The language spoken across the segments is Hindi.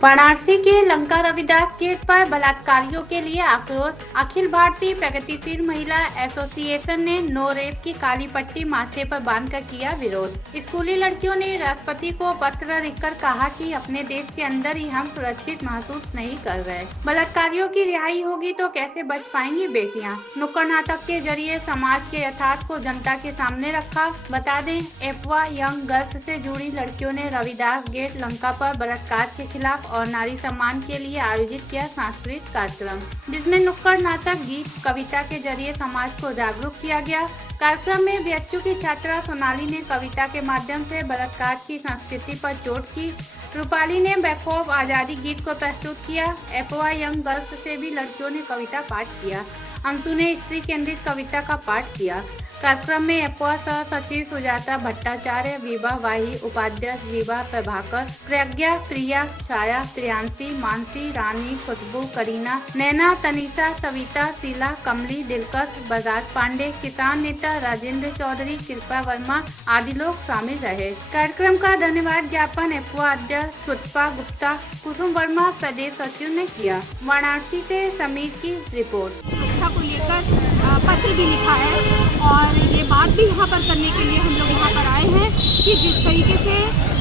वाराणसी के लंका रविदास गेट पर बलात्कारियों के लिए आक्रोश। अखिल भारतीय प्रगतिशील महिला एसोसिएशन ने नो रेप की काली पट्टी माथे पर बांधकर किया विरोध। स्कूली लड़कियों ने राष्ट्रपति को पत्र लिखकर कहा कि अपने देश के अंदर ही हम सुरक्षित महसूस नहीं कर रहे। बलात्कारियों की रिहाई होगी तो कैसे बच पाएंगी बेटियां। नुक्कड़ नाटक के जरिए समाज के यथार्थ को जनता के सामने रखा। बता दें, एफवा यंग गर्ल्स से जुड़ी लड़कियों ने रविदास गेट लंका पर बलात्कार के खिलाफ और नारी सम्मान के लिए आयोजित किया सांस्कृतिक कार्यक्रम, जिसमें नुक्कड़ नाटक, गीत, कविता के जरिए समाज को जागरूक किया गया। कार्यक्रम में बीएचयू की छात्रा सोनाली ने कविता के माध्यम से बलात्कार की संस्कृति पर चोट की। रूपाली ने बेखौफ आजादी गीत को प्रस्तुत किया। एफवा यंग गर्ल्स से भी लड़कियों ने कविता पाठ किया। अंशु ने स्त्री केंद्रित कविता का पाठ किया। कार्यक्रम में एफवा सह सचिव सुजाता भट्टाचार्य, विभा वाही, उपाध्यक्ष विभा प्रभाकर, प्रज्ञा, प्रिया, छाया, प्रियांशी, मानसी, रानी, खुशबू, करीना, नैना, तनीषा, सविता, शीला, कमली, दिलकश, बजाज पांडे, किसान नेता राजेंद्र चौधरी, कृपा वर्मा आदि लोग शामिल रहे। कार्यक्रम का धन्यवाद ज्ञापन एफवा अध्यक्ष सुतपा गुप्ता, कुसुम वर्मा प्रदेश सचिव ने किया। वाराणसी से समीर की रिपोर्ट। सुरक्षा को लेकर पत्र भी लिखा है और ये बात भी यहाँ पर करने के लिए हम लोग यहाँ पर आए हैं कि जिस तरीके से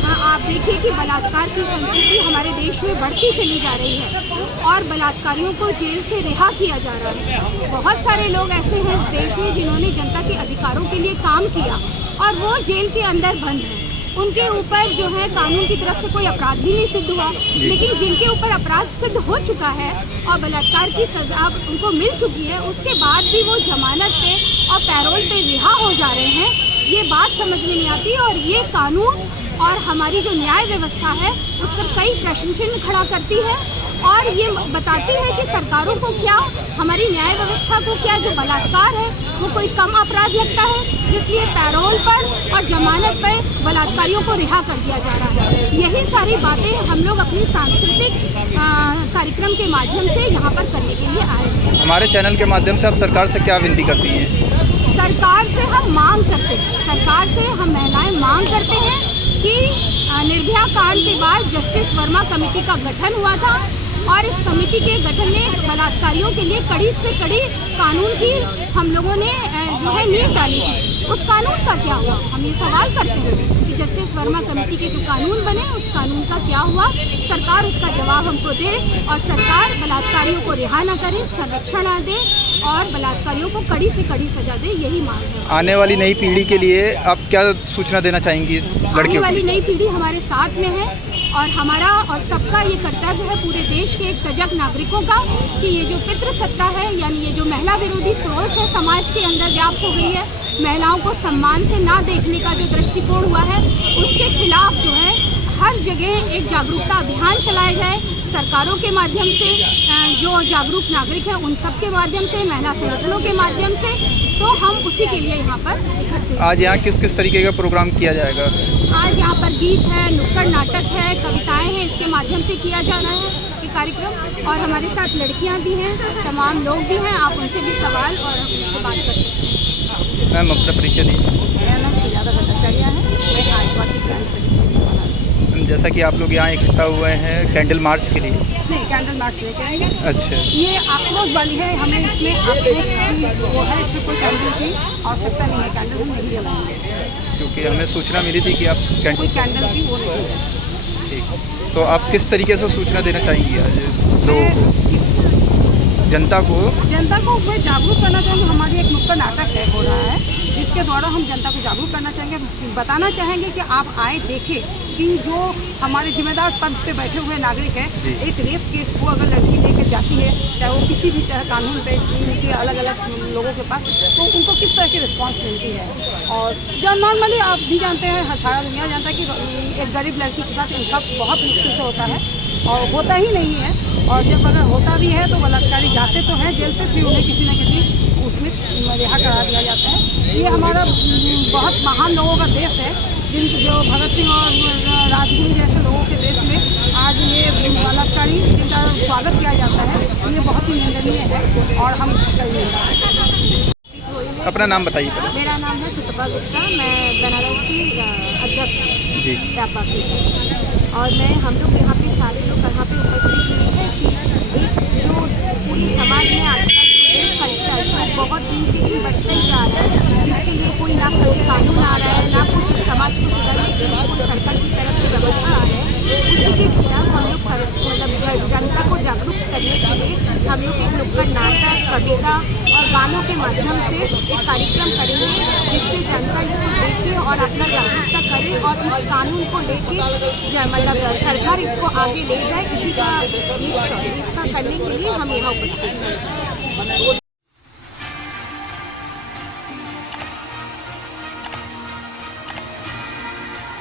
आप देखिए कि बलात्कार की संस्कृति हमारे देश में बढ़ती चली जा रही है और बलात्कारियों को जेल से रिहा किया जा रहा है। बहुत सारे लोग ऐसे हैं इस देश में जिन्होंने जनता के अधिकारों के लिए काम किया और वो जेल के अंदर बंद हैं। उनके ऊपर जो है कानून की तरफ से कोई अपराध भी नहीं सिद्ध हुआ, लेकिन जिनके ऊपर अपराध सिद्ध हो चुका है और बलात्कार की सजा उनको मिल चुकी है, उसके बाद भी वो जमानत पे और पैरोल पे रिहा हो जा रहे हैं। ये बात समझ में नहीं आती और ये कानून और हमारी जो न्याय व्यवस्था है उस पर कई प्रश्न चिन्ह खड़ा करती है और ये बताती है कि सरकारों को क्या, हमारी न्याय व्यवस्था को क्या जो बलात्कार है वो कोई कम अपराध लगता है, जिसलिए पैरोल पर और जमानत पर बलात्कारियों को रिहा कर दिया जा रहा है। यही सारी बातें हम लोग अपनी सांस्कृतिक कार्यक्रम के माध्यम से यहाँ पर करने के लिए आए हैं। हमारे चैनल के माध्यम से आप सरकार से क्या विनती करती हैं? सरकार से हम मांग करते हैं, सरकार से हम महिलाएं मांग करते हैं कि निर्भया कांड के बाद जस्टिस वर्मा कमेटी का गठन हुआ था और इस कमेटी के गठन में बलात्कारियों के लिए कड़ी से कड़ी कानून की हम लोगों ने जो है नींव डाली थी। उस कानून का क्या हुआ? हम ये सवाल करते हैं कि जस्टिस वर्मा कमेटी के जो कानून बने उस कानून का क्या हुआ? सरकार उसका जवाब हमको दे और सरकार बलात्कारियों को रिहा न करे, संरक्षण न दे और बलात्कारियों को कड़ी से कड़ी सजा दे, यही मांग है। आने वाली नई पीढ़ी के लिए आप क्या सूचना देना चाहेंगी? आने वाली नई पीढ़ी हमारे साथ में है और हमारा और सबका ये कर्तव्य है पूरे देश के एक सजग नागरिकों का कि ये जो पितृसत्ता है, यानी ये जो महिला विरोधी सोच है समाज के अंदर व्याप्त हो गई है, महिलाओं को सम्मान से ना देखने का जो दृष्टिकोण हुआ है, उसके खिलाफ जो है हर जगह एक जागरूकता अभियान चलाया जाए। सरकारों के माध्यम से, जो जागरूक नागरिक हैं उन सब के माध्यम से, महिला संगठनों के माध्यम से, तो हम उसी के लिए यहाँ पर इकट्ठे। आज यहाँ किस किस तरीके का प्रोग्राम किया जाएगा? आज यहाँ पर गीत है, नुक्कड़ नाटक है, कविताएं हैं, इसके माध्यम से किया जा रहा है ये कार्यक्रम और हमारे साथ लड़कियाँ भी हैं, तमाम लोग भी हैं। आप उनसे भी सवाल और उनसे बात कर सकते हैं। मैम अपना परिचय दीजिए। मेरा नाम सुजाता भट्टाचार्य है, मैं आदिवासी ग्रांड सेक्रेटरी। जैसा कि आप लोग यहाँ इकट्ठा हुए हैं कैंडल मार्च के लिए। नहीं, कैंडल मार्च लेके आएंगे। अच्छा, ये आक्रोश वाली है, हमें इसमें आक्रोश की वो है, इसमें कोई कैंडल की आवश्यकता नहीं है, कैंडल हम नहीं जलाएंगे क्योंकि हमें सूचना मिली थी कि आप कोई कैंडल की वो नहीं है। ठीक, तो आप किस तरीके से सूचना देना चाहेंगी आज लोगों को, जनता को मैं जागरूक करना चाहूँगी। हमारी एक नुक्कड़ नाटक है हो रहा है जिसके द्वारा हम जनता को जागरूक करना चाहेंगे, बताना चाहेंगे कि आप आए देखें कि जो हमारे जिम्मेदार पद पे बैठे हुए नागरिक हैं, एक रेप केस को अगर लड़की लेकर जाती है, चाहे वो किसी भी तरह कानून पे के अलग अलग लोगों के पास, तो उनको किस तरह की रिस्पांस मिलती है। और जो नॉर्मली आप भी जानते हैं, सारा दुनिया जानता है कि एक गरीब लड़की के साथ इंसाफ बहुत मुश्किल से होता है और होता ही नहीं है। और जब अगर होता भी है तो बलात्कारी जाते तो हैं जेल पे, फिर उन्हें किसी न किसी उसमें रिहा करा दिया जाता है। ये हमारा बहुत महान लोगों का देश है, जो भगत सिंह और राजगुरु जैसे लोगों के देश में आज ये बलात्कारी जिनका स्वागत किया जाता है, ये बहुत ही निंदनीय है और हम अपना नाम बताइए पहले। मेरा नाम है सुतपा गुप्ता, मैं बनारस की अध्यक्ष जी व्यापक और मैं हम लोग यहाँ पे सारे लोग यहाँ पे ना कोई कानून आ रहा है, ना कुछ समाज को सुधारने के लिए कोई सरकार की तरफ से व्यवस्था आ रहा है। उसी के खिलाफ हम लोग मतलब जनता को जागरूक करने के लिए हम लोग एक नुक्कड़ नाटक, कविता और गानों के माध्यम से एक कार्यक्रम करेंगे, जिससे जनता इसको देखे और अपना जागरूकता करे और इस कानून को लेके मतलब सरकार इसको आगे ले जाए। इसका करने के लिए हम यहाँ उपस्थित हैं।